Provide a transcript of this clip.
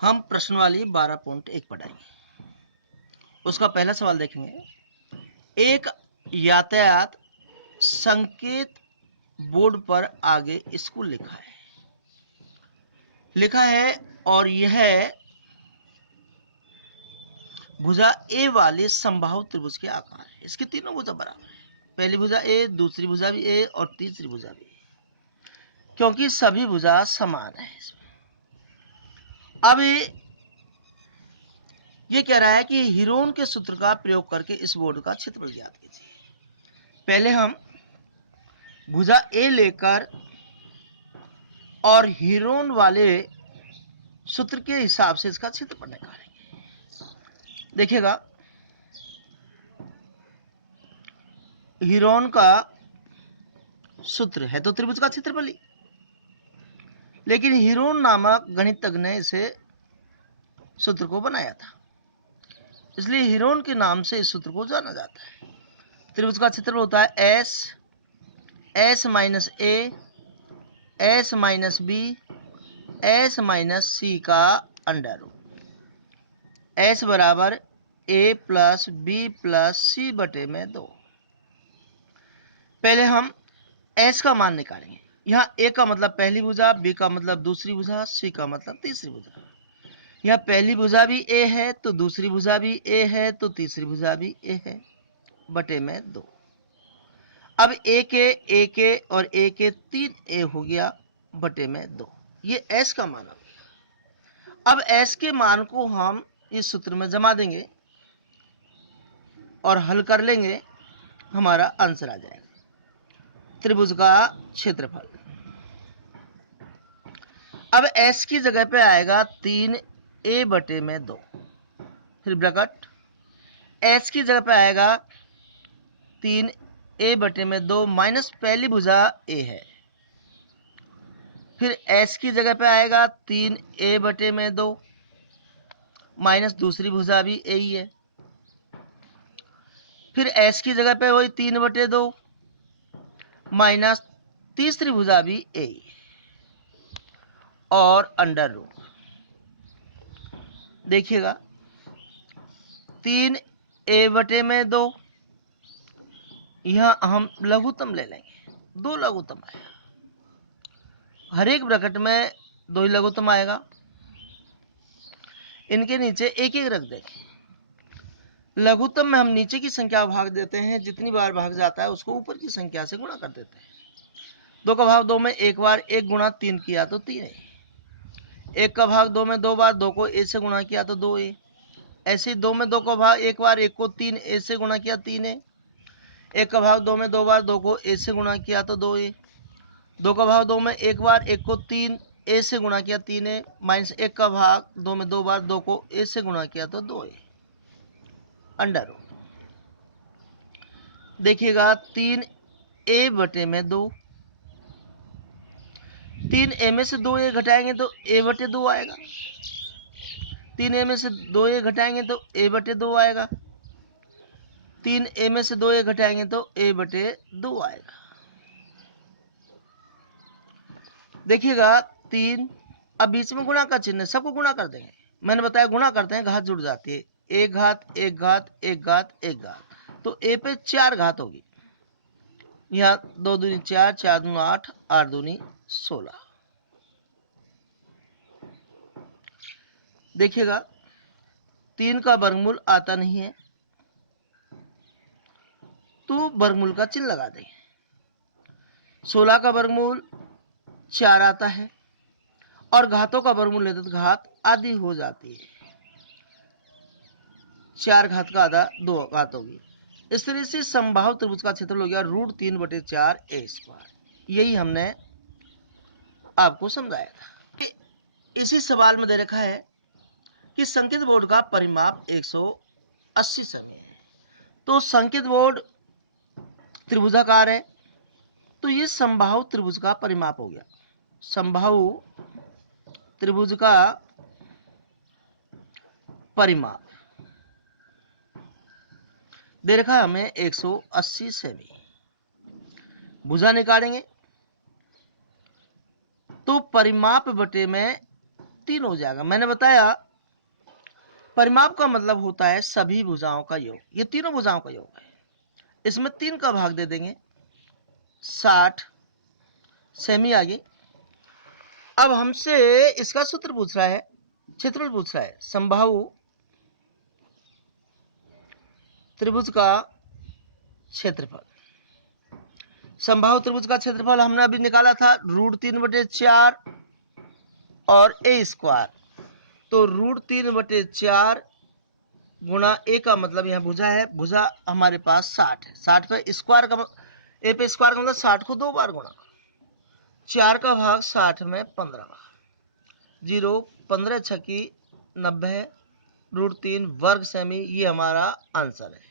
हम प्रश्नवाली 12.1 पढ़ाएंगे। उसका पहला सवाल देखेंगे। एक यातायात संकेत बोर्ड पर आगे स्कूल लिखा है और यह भुजा ए वाले समबाहु त्रिभुज के आकार है। इसकी तीनों भुजा बराबर है। पहली भुजा ए, दूसरी भुजा भी ए और तीसरी भुजा भी ए, क्योंकि सभी भुजा समान है। अब ये कह रहा है कि हीरोन के सूत्र का प्रयोग करके इस बोर्ड का क्षेत्रफल ज्ञात कीजिए। पहले हम भुजा ए लेकर और हीरोन वाले सूत्र के हिसाब से इसका क्षेत्रफल निकालेंगे। देखिएगा, हीरोन का सूत्र है तो त्रिभुज का क्षेत्रफल ही, लेकिन हीरोन नामक गणितज्ञ ने इसे सूत्र को बनाया था, इसलिए हीरोन के नाम से इस सूत्र को जाना जाता है। त्रिभुज का क्षेत्रफल होता है S minus A, S minus B, S minus C का अंडर रूट। एस बराबर A plus B plus C बटे में 2। पहले हम एस का मान निकालेंगे। यहाँ ए का मतलब पहली भुजा, बी का मतलब दूसरी भुजा, सी का मतलब तीसरी भुजा। यहाँ पहली भुजा भी ए है तो दूसरी भुजा भी ए है तो तीसरी भुजा भी ए है, बटे में 2। अब ए के और ए के 3 ए हो गया, बटे में 2। ये एस का मान हो गया। अब एस के मान को हम इस सूत्र में जमा देंगे और हल कर लेंगे, हमारा आंसर आ जाएगा त्रिभुज का क्षेत्रफल। अब एस की जगह पे आएगा 3a बटे में 2, फिर ब्रैकेट एस की जगह पे आएगा 3a बटे में 2 माइनस पहली भुजा a है, फिर एस की जगह पे आएगा 3a बटे में 2 माइनस दूसरी भुजा भी a ही है, फिर एस की जगह पे वही 3 बटे 2 माइनस तीसरी भुजा भी a ही है और अंडर रूट। देखिएगा 3a बटे में 2, यहां हम लघुत्तम ले लेंगे, 2 लघुत्तम आएगा, हर एक ब्रैकेट में 2 ही लघुत्तम आएगा, इनके नीचे एक एक रख देंगे। लघुत्तम में हम नीचे की संख्या भाग देते हैं, जितनी बार भाग जाता है उसको ऊपर की संख्या से गुणा कर देते हैं। 2 का भाग 2 में एक बार 1 गुणा 3 किया तो 3 है, 1 का भाग 2 में 2 बार 2 को a से गुणा किया तो 2 है, ऐसे 2 में 2 का भाग एक बार 1 को 3 a से गुणा किया 3 है, 1 का भाग 2 में 2 बार 2 को a से गुणा किया तो 2 है, 2 का भाग 2 में एक बार 1 को 3 a से गुणा किया 3 है, माइनस 1 का भाग 2 में 2 बार 2 को a से गुणा किया तो 2 है, अंडर रूट। देखिएगा 3a बटे में 2, 3a में से 2a घटाएंगे तो a बटे 2 आएगा, 3a में से 2a घटाएंगे तो a बटे 2 आएगा, 3a में से 2a घटाएंगे तो a बटे 2 आएगा। देखिएगा 3, अब बीच में गुणा का चिन्ह, सबको गुणा कर देंगे। मैंने बताया गुणा करते हैं घात जुड़ जाती है, एक घात एक घात एक घात एक घात, तो a पे 4 घात होगी। यहाँ 2 दूनी 4, 4 दूनी 8, 8 दूनी 16। देखिएगा 3 का वर्गमूल आता नहीं है तो वर्गमूल का चिन्ह लगा देंगे। 16 का वर्गमूल 4 आता है और घातों का वर्गमूल लेते तो घात आधी हो जाती है, 4 घात का आधा 2 घात होगी। इस तरह से समबाहु त्रिभुज का क्षेत्रफल हो गया √3/4a²। यही हमने आपको समझाया था। इसी सवाल में दे रखा है कि संकेत बोर्ड का परिमाप 180 सेमी है, तो संकेत बोर्ड त्रिभुजाकार है तो ये समबाहु त्रिभुज का परिमाप हो गया। समबाहु त्रिभुज का परिमाप दे रखा है हमें 180 सेमी। भुजा निकालेंगे तो परिमाप बटे में 3 हो जाएगा। मैंने बताया परिमाप का मतलब होता है सभी भुजाओं का योग, ये तीनों भुजाओं का योग है। इसमें 3 का भाग दे देंगे, 60 सेमी आ गई। अब हमसे इसका सूत्र पूछ रहा है, क्षेत्रफल पूछ रहा है, समबाहु त्रिभुज का क्षेत्रफल। समबाहु त्रिभुज का क्षेत्रफल हमने अभी निकाला था √3/4 और a स्क्वायर। तो √3/4 गुणा a का मतलब यह भुजा है, भुजा हमारे पास 60 है। 60 पे स्क्वायर का a पे स्क्वायर का मतलब 60 को 2 बार गुणा, 4 का भाग 60 में 15 बार, 0 15 छकी 90 √3 वर्ग सेमी, ये हमारा आंसर है।